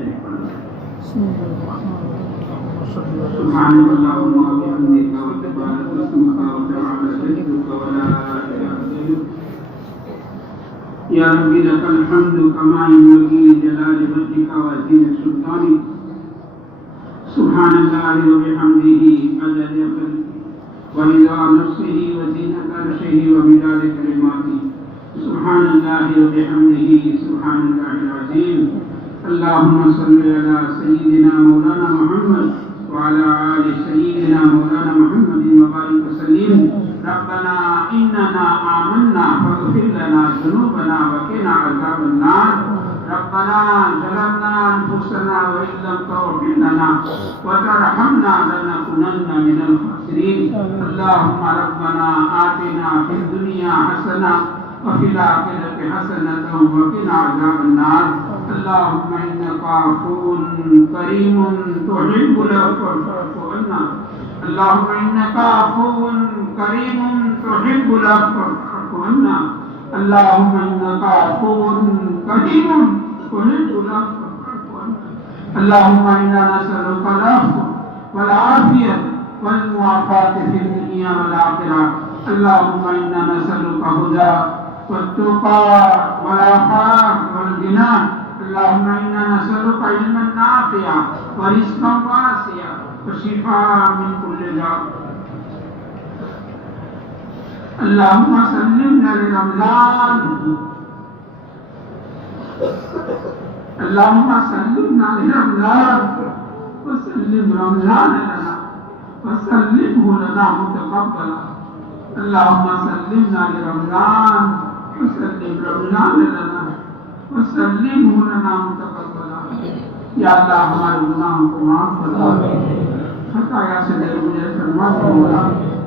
شریف پڑھنا ہے۔ سبحانك اللهم وبحمدك وتبارك اسمك وتعالى جدك ولا اله غيرك يا رب لك الحمد كما ينبغي لجلال وجهك وعظيم سلطانك سبحان الله وبحمده عدد خلقه ورضا نفسه وزينة عرشه ومداد كلماته سبحان الله وبحمده سبحان الله العظيم اللهم صل على سيدنا مولانا محمد وعلى آل سيدنا مولانا محمد وبارك وسلم ربنا إننا آمنا فاغفر لنا ذنوبنا وقنا عذاب النار ربنا ظلمنا أنفسنا وإن لم تغفر لنا وترحمنا لنكونن من الخاسرين اللهم ربنا آتنا في الدنيا حسنة وفي الآخرة حسنة وقنا عذاب النار اللهم إنك عفو كريم تحب العفو فاعف عنا اللهم إنك عفو كريم تحب العفو فاعف عنا اللهم إنك عفو كريم تحب العفو فاعف عنا اللهم إنا نسألك العفو والعافية والمعافاة في الدنيا والآخرة اللهم إنا نسألك هدى والتقى والعفاف والغنى اللهم إنا نسألك علما نافعا ورزقا واسعا وشفاء من كل داء اللهم سلمنا لرمضان اللهم سلمنا لرمضان وسلم رمضان لنا وسلمه لنا متقبلا اللهم سلمنا لرمضان وسلم رمضان لنا وسلمه لنا متقبلا یا اللہ ہمارے گناہوں کو معاف فرما خطایا سے درگزر فرما مولا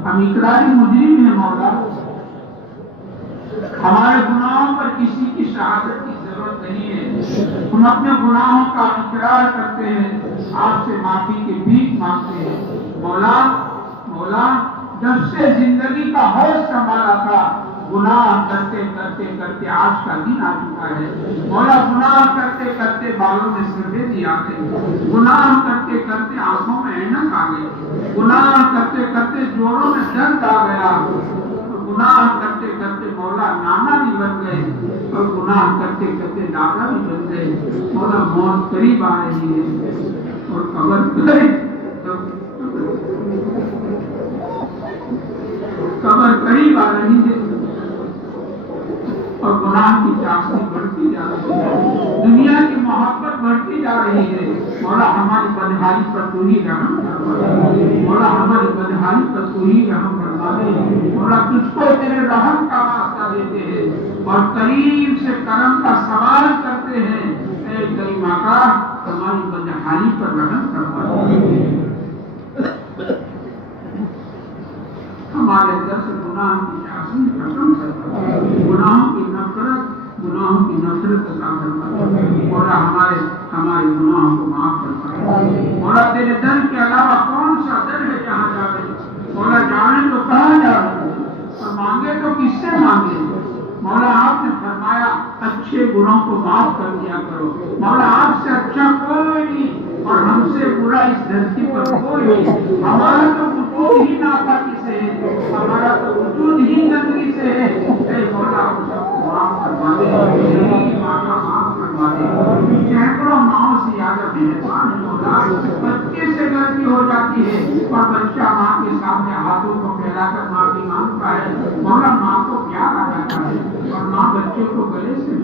ہم اقراری مجرم ہیں مولا ہمارے گناہوں پر کسی کی شہادت کی ضرورت نہیں ہے ہم اپنے گناہوں کا اقرار کرتے ہیں آپ سے معافی کی بھیک مانگتے ہیں مولا مولا جب سے زندگی کا ہوش سنبھالا تھا گناہ کرتے کرتے کرتے آج کا دن آ چکا ہے مولا گناہ کرتے کرتے بالوں میں سفیدی آتے گناہ کرتے کرتے آنکھوں میں اینک آ گئی گناہ کرتے کرتے جوڑوں میں درد آ گیا گناہ کرتے کرتے مولا نانا بھی بن گئے اور گناہ کرتے کرتے دادا بھی بن گئے مولا موت قریب آ رہی ہے اور قبر قریب آ رہی ہے اور گناہ کی چاشنی بڑھتی جا رہی ہے دنیا کی محبت بڑھتی جا رہی ہے مولا ہماری بدحالی پر تو ہی رحم فرما دے مولا ہماری بدحالی پر تو ہی رحم فرما دے مولا تجھ کو تیرے رحم کا واسطہ دیتے ہیں اور کریم سے کرم کا سوال کرتے ہیں اے کریم آقا ہماری بدحالی پر رحم فرما دے ہمارے اندر سے گناہ کی چاشنی ختم کرتا گناہوں کی نفرت عطا فرما مولا ہمارے گناہوں کو معاف فرما مولا تیرے در کے علاوہ کون سا در ہے جہاں جاوے مولا جانے تو کہاں جاوے اور مانگے تو کس سے مانگے مولا آپ نے فرمایا اچھے گناہوں کو معاف کر دیا کرو مولا آپ سے اچھا کوئی نہیں اور ہم سے برا اس دھرتی پر کوئی نہیں ہمارا تو وجود ہی ناپاکی سے ہے ہمارا تو وجود ہی گندگی سے ہے اے مولا ہم سب کو معاف فرما دے میری ماں کا معاف فرما دے سینکڑوں ماؤں سے زیادہ مہربان ہے مولا بچے سے غلطی ہو جاتی ہے اور بچہ ماں کے سامنے ہاتھوں کو پھیلا کر معافی مانگتا ہے مولا ماں کو پیار آ جاتا ہے اور ماں بچے کو گلے سے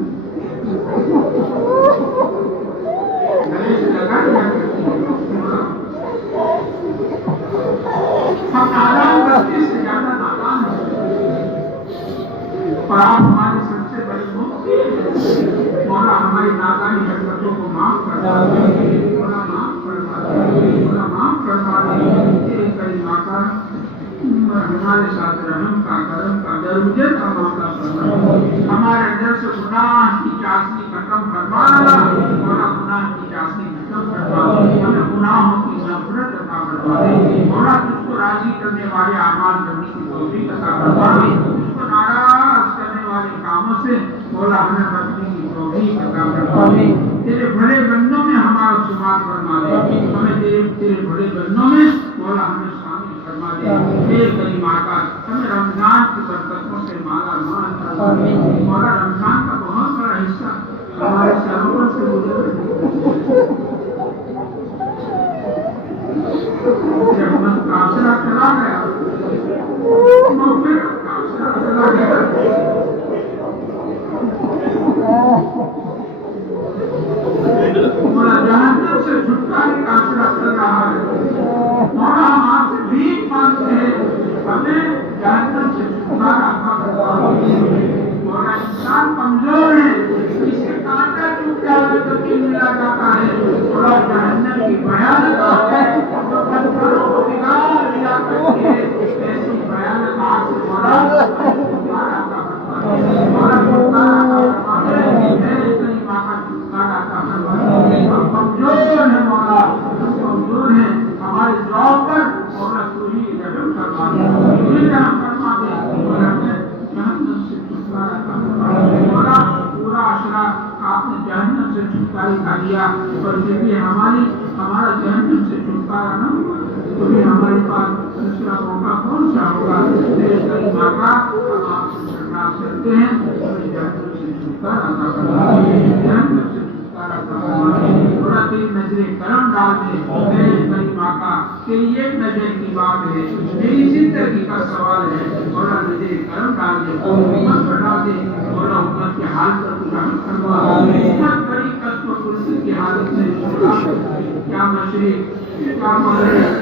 لگا دیا کرتی ہے ہم نادان بچے سے زیادہ نادان ہیں اور آپ ہمارے سب سے بڑے مفتی ہیں مولا ہماری نادانی حرکتوں کو معاف فرما دے مولا معاف فرما دے مولا معاف فرما دے تیرے کریم آقا ہمارے ساتھ رحم کا کرم کا درگزر کا معاملہ فرما ہمارے اندر سے گناہ کی چاشنی ختم فرما مولا گناہ کی چاشنی ختم فرما ہمیں گناہوں کی نفرت عطا فرما دے مولا تجھ کو راضی کرنے والے اعمال کرنے کی توفیق عطا فرما دے تجھ کو ناراض کرنے والے کاموں سے مولا ہمیں بچنے کی توفیق عطا فرما دے تیرے بڑے بندوں میں ہمارا فرما دے, ہمیں تیرے بڑے بندوں میں مولا ہمیں شامل فرما دے. اے کریم آقا ہمیں رمضان کی برکتوں سے مالا مال فرما دے. مولا رمضان کا بہت بڑا حصہ ہمارے سروں سے گزر رحمت کا آسرا چلا گیا, مغفرت کا آسرا چلا گیا. مولا جہنم سے چھٹکارے کا آسرا چل رہا ہے. مولا ہم آپ سے بھیک مانگتے ہیں, ہمیں جہنم سے چھٹکارا عطا فرما. مولا انسان کمزور ہے, اس کے کانٹا ٹوٹ جانے تو دل ملا جاتا ہے. مولا جہنم کی بھیانک آگ ہے, جو پتھروں کو بگاڑ دیا کرتی ہے. ایسی بھیانک آگ سے مولا چھٹکارا عطا فرما. مولا چھٹکارا عطا فرما دے. میرے کریم آقا چھٹکارا عطا فرما دے. ہم کمزور ہیں مولا, ہم کمزور ہیں, ہمارے دعاؤں پر مولا تو ہی رحم فرما دے, تو ہی رحم فرما دے. اور ہمیں جہنم سے چھٹکارا عطا فرما دے. مولا پورا عشرہ آپ نے جہنم سے چھٹکارا کا دیا, اور پھر بھی ہمارا جہنم سے چھٹکارا نہ ہوا تو بھی ہمارے پاس دوسرا موقع کون سا ہوگا. میرے کریم آقا ہم آپ سے درخواست کرتے ہیں, ہمیں جہنم سے چھٹکارا عطا فرما دے, جہنم سے چھٹکارا عطا فرما دے. تھوڑا تیری نظر کرم ڈال دے. میرے کریم آقا تیری ایک نظر کی بات ہے, میری زندگی کا سوال ہے. تھوڑا نظر کرم ڈال دے, امت پر ڈال دے. مولا امت کے حال پر تو رحم فرما. امت بڑی کشف و فرصت کی حالت میں کیا مشرق, کیا مغرب,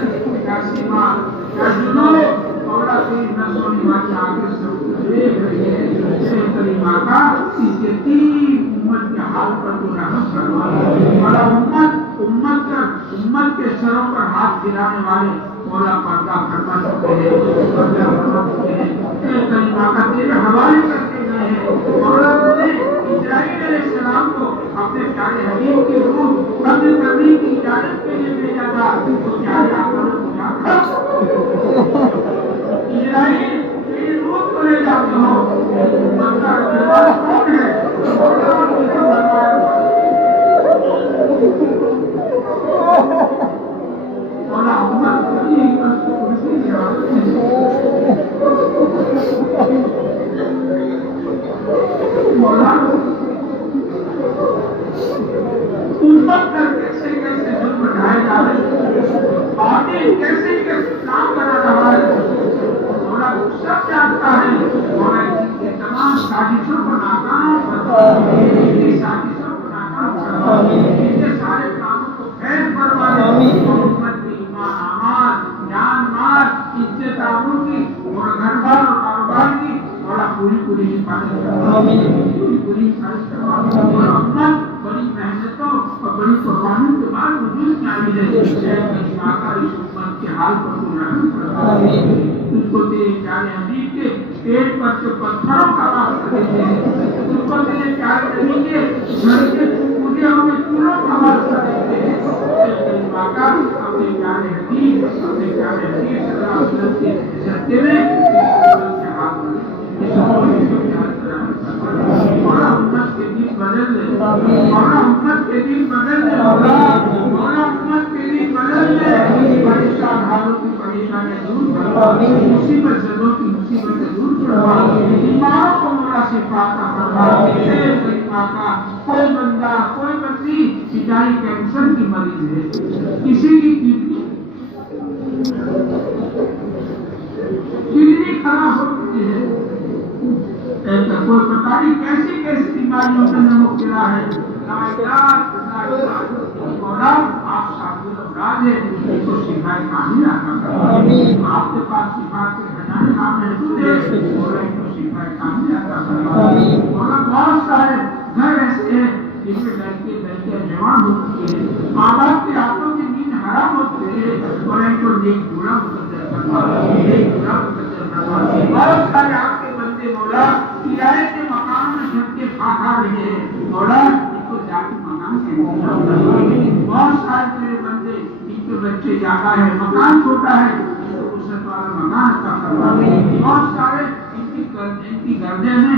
کیا شمال, کیا جنوب, مولا تیری نہ سونی والی آگے سے دیکھ رہی ہے. میرے کریم آقا اس یتیم امت کے حال پر تو رحم فرما. مولا امت کے سروں پر ہاتھ گرانے والے مولا پردہ فرما چکے ہیں, پردہ فرما چکے ہیں. میرے کریم آقا تیرے حوالے کرتے گئے ہیں. مولا نے اسرائیل علیہ السلام کو اپنے پیارے حبیب کی روح قبض کرنے کی اجازت کے لیے بھیجا تھا. تو پیارے آقا نے پوچھا تھا, اسرائیل میری روح کو لے جاتے ہو, امت کا رکھوالا کون ہے؟ مولا نے فرمایا مولا امت کی کرسی کی حالت میں مولا امت پر کیسے کیسے ظلم ڈھائے جا رہے ہیں, باطل کیسے کیسے کام کرا رہا ہے. مولا سب جانتا ہے. مولا ان کی تمام سازشوں کو ناکام فرما, ان کی سازشوں کو ناکام فرما, ان کے سارے کاموں کو خیر فرما دے. امت کی ایمان اعمال, جان مال, عزت آبرو کی اور گھر بار اور کاروبار کی مولا پوری حفاظت فرما, پوری حفاظت فرما. اور امت بڑی محنتوں اور بڑی قربانیوں کے بعد وجود میں آئی ہے. کریم آقا اس امت کے حال پر تو رحم فرما. تجھ کو تیرے پیارے حبیب کے پیٹ پر جو پتھروں کا واسطہ دیتے ہیں, تجھ کو تیرے پیارے نبی کے گھر کے پوجے ہوئے چولہوں کا واسطہ دیتے ہیں. کریم آقا اپنے پیارے حبیب صلی اللہ علیہ وسلم کے صدقے میں اس امت کے حال پر مولا امت کے دین بدل دے. مولا امت کے دین بدل دے. مولا امت کے دین بدل دے. پریشان حالوں کی پریشانیاں دور فرما, مصیبت زدوں کی مصیبتیں دور فرما. بیماروں کو مولا شفا عطا فرما. کریم آقا کوئی بندہ کوئی بندی سچائی کینسر کی مریض ہے, کسی کی کڈنی خراب ہو چکی ہے, کوئی پتہ نہیں کیسی کیسی بیماریوں میں مبتلا ہے. مولا آپ شافی الامراض ہیں, اس کو شفا کامل عطا فرما. آپ کے پاس شفا کے خزانے موجود ہیں, مولا ان کو شفا کامل عطا فرما. مولا بہت سارے گھر ایسے ہیں جن میں لڑکے جوان ہو چکے ہیں, ماں باپ کے ہاتھوں کی نیند حرام ہو چکی ہے, مولا ان کو نیک بوڑھا مقدر فرما. بہت سارے آپ کے بندے مولا کرائے کے مکان میں چھت کے پھاٹا رہے ہیں, مولا ان کو جاتی مکان کے انتظام کروا. بہت سارے میرے بندے ان کے بچے جاگا ہے, مکان چھوٹا ہے, ان کو وسعت والا مکان عطا فرما. بہت سارے ان کی گردے میں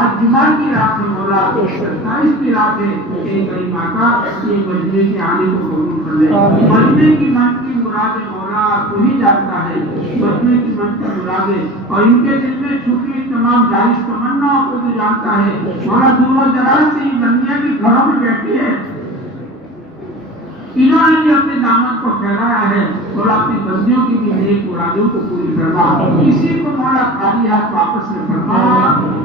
آج جمعہ کی رات ہے مولا، 27 کی رات ہے، اے کریم آقا یہ مجمع کے آنے کو قبول کر لے۔ مجمع کی من کی مرادیں مولا تو ہی جانتا ہے، مجمع کی من کی مرادیں اور ان کے دل میں چھپی تمام جائز تمناؤں کو تو جانتا ہے مولا۔ دور و دراز سے یہ بندیاں بھی گھروں میں بیٹھی ہے، انہوں نے بھی اپنے دامن کو پھیلایا ہے اور اپنی بندیوں کی بھی نیک مرادوں کو پوری فرما۔ کسی کو مولا خالی ہاتھ واپس نہ فرما،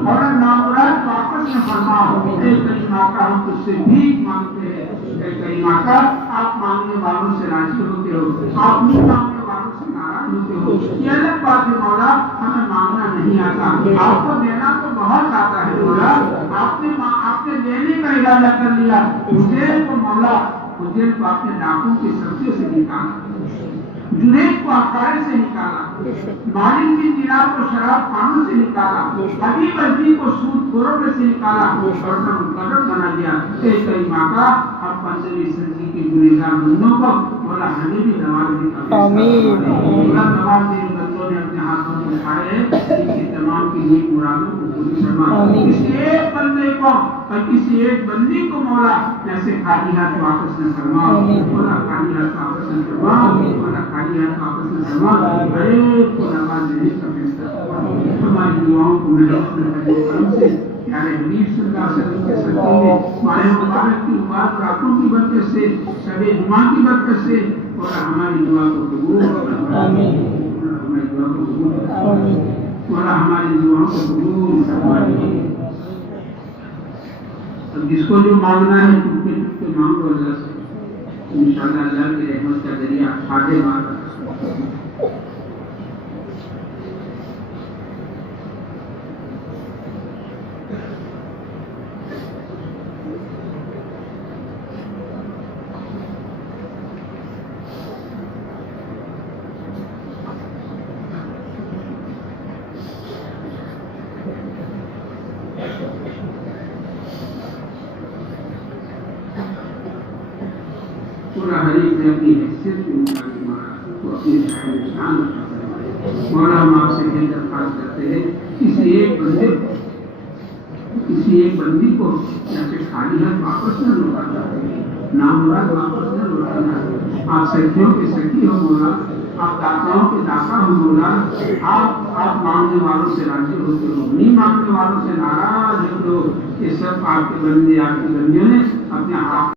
مولا نامراد واپس نہ فرما۔ اے کریم آقا ہم تجھ سے بھیک مانگتے ہیں، اے کریم آقا آپ مانگنے والوں سے راضی ہوتے ہو، آپ نہیں مانگنے والوں سے ناراض ہوتے ہو۔ یہ الگ بات ہے مولا، ہمیں مانگنا نہیں آتا، آپ کو دینا تو بہت آتا ہے مولا۔ آپ نے دینے کا ارادہ کر لیا، مجھے کو مولا مجھے کو اپنے ڈاکوں کے سبزے سے نکالا، جنید کو اخارے سے نکالا، مالک کی طرح کو شراب خانوں سے نکالا، حبیب ازمی کو سود خوروں میں سے نکالا اور مقرر بنا دیا۔ اے کریم آقا اب 15ویں صدی کے گنہگار بندوں کو مولا ہمیں بھی نواز دے، آمین۔ مولا نواز دے، بندوں نے اپنے ہاتھوں میں اٹھائے ہیں، ان کی تمام کی نیک مرادوں کو پوری فرما۔ کسی ایک بندے کو اور کسی ایک بندی کو مولا جیسے خالی ہاتھ واپس نہ فرما، مولا خالی ہاتھ واپس نہ فرما، مولا خالی ہاتھ واپس نہ فرما۔ ہر ایک کو نواز دینے کا فیصلہ فرما، ہماری دعاؤں کو محفوظ کرنے کرم سے پیارے حبیب صلی اللہ علیہ وسلم کے صدقے میں ماہ مبارک کی مبارک راتوں کی برکت سے، شب جمعہ کی برکت سے مولا ہماری دعا کو قبول فرما، ہماری دعا کو قبول فرما، مولا ہماری دعاؤں کو قبول فرما۔ جس کو جو مانگنا ہے چپکے چپکے مانگو اللہ سے، انشاءاللہ اللہ کی رحمت کا ذریعہ آگے بڑھا۔ پورا حریف نے اپنی حیثیت کی مطابق مارا تو اپنی شان رکھا۔ مولا ہم آپ سے یہ درخواست کرتے ہیں کسی ایک بندے کو، کسی ایک بندی کو جیسے خالی ہاتھ واپس نہ لوٹانا، نامراد واپس نہ لوٹانا۔ آپ سخیوں کے سخی ہو مولا، آپ داتاؤں کے داتا ہو مولا، آپ مانگنے والوں سے راضی ہوتے ہو، نہیں مانگنے والوں سے ناراض ہوتے ہو۔ یہ سب آپ کے بندے، آپ کی بندیوں نے اپنے ہاتھ